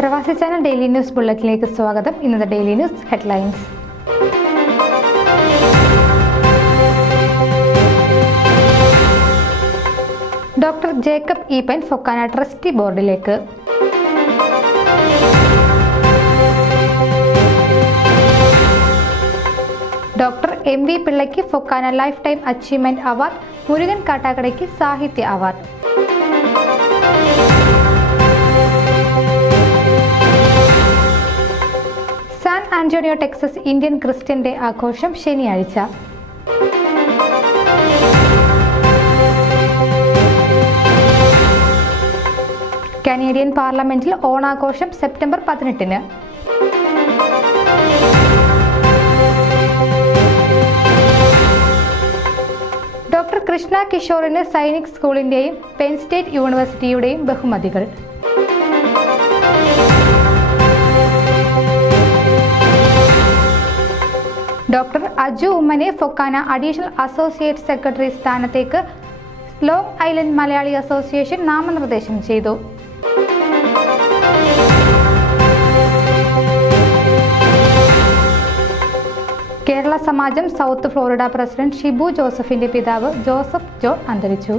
പ്രവാസി channel daily news ബുള്ളറ്റിലേക്ക് സ്വാഗതം. ഇന്നത്തെ daily news headlines. Doctor Jacob Eapen Fokana trustee ബോർഡിലേക്ക്. ഡോക്ടർ എം വി പിള്ളയ്ക്ക് Fokana life time achievement award, Murukan കാട്ടാക്കടയ്ക്ക് സാഹിത്യ award. San Antonio Texas Indian Christian day ആഘോഷം ശനിയാഴ്ച. കനേഡിയൻ പാർലമെന്റിൽ ഓണാഘോഷം സെപ്റ്റംബർ 18-ന്. ഡോക്ടർ കൃഷ്ണ കിഷോറിന് സൈനിക് സ്കൂളിന്റെയും പെൻ സ്റ്റേറ്റ് യൂണിവേഴ്സിറ്റിയുടെയും ബഹുമതികൾ. ഡോക്ടർ അജു ഉമ്മനെ ഫൊക്കാന അഡീഷണൽ അസോസിയേറ്റ് സെക്രട്ടറി സ്ഥാനത്തേക്ക് ലോങ് ഐലൻഡ് മലയാളി അസോസിയേഷൻ നാമനിർദ്ദേശം ചെയ്തു. Kerala Samajam South Florida president Shibu ജോസഫിന്റെ പിതാവ് ജോസഫ് ജോൺ അന്തരിച്ചു.